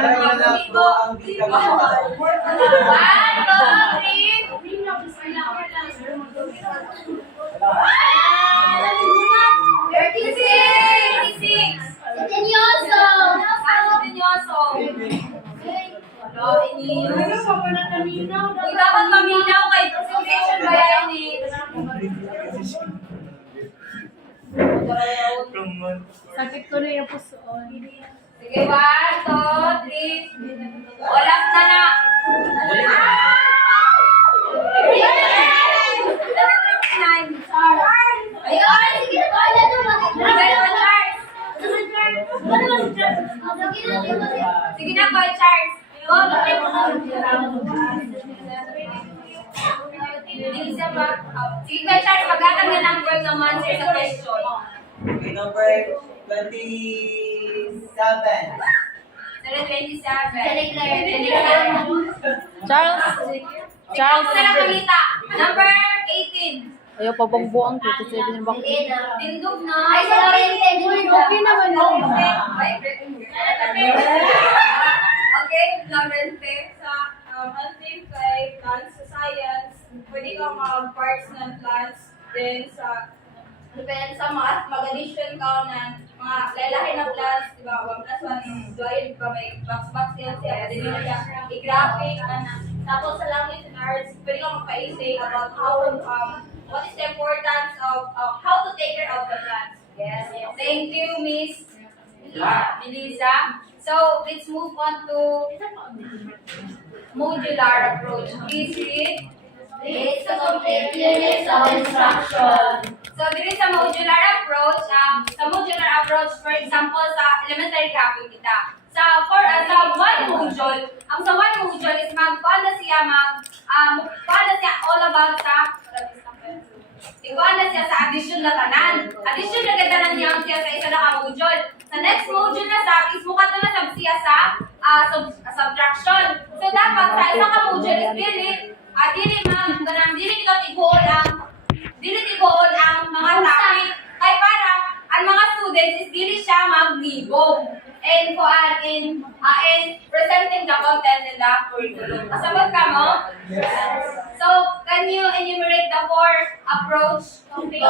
Dalawa na po ang di kami nakapag. 36! Seryoso! Uy, dapat maminaw kay presentation ba yan eh? Sakit ko na yung pusoon. Sige, 1, 2, 3. O, last na na. Ayun! Sige na, wala naman. Charles. Sige na, Kuya Charles. Sige, Kuya Charles, maghatag na number ng answer sa question. Okay, number 27. 27. Charles. Charles. Na lang kumita. Number 18. Ayaw pa bang buang ko kasi sabi niya bang Tindog na. Ay, sa Lorente. Okay naman yun. Okay, Lorente. Sa until kay plants sa science, pwede kang mag-parts ng plants. Then sa depende sa mga mag-addition ka ng mga lalahi na plants, di ba? 1 plus 1 is 2, pa may box yan siya. Pwede nyo siya i-graphic. Tapos sa language and arts, pwede kang magpa-essay about how what is the importance of how to take care of the plants. Yes. Thank you, Miss Melissa. So, let's move on to modular approach. Please read. It's a complete unit of instruction. So, dito sa modular approach, for example, sa elementary graphic kita. Sa one module, ang sa one module is paano siya all about sa siya sa addition na tanan. Addition na tanan niya siya sa isa na module. Sa next module na sa is mukat na sab siya sa subtraction. So dapat sa isa ka module is dili tiguol ang mga topic kay para ang mga students is dili siya maglibog in presenting the content in the curriculum. Kasabot ka mo? Yes. So, can you enumerate the 4 approach? Okay.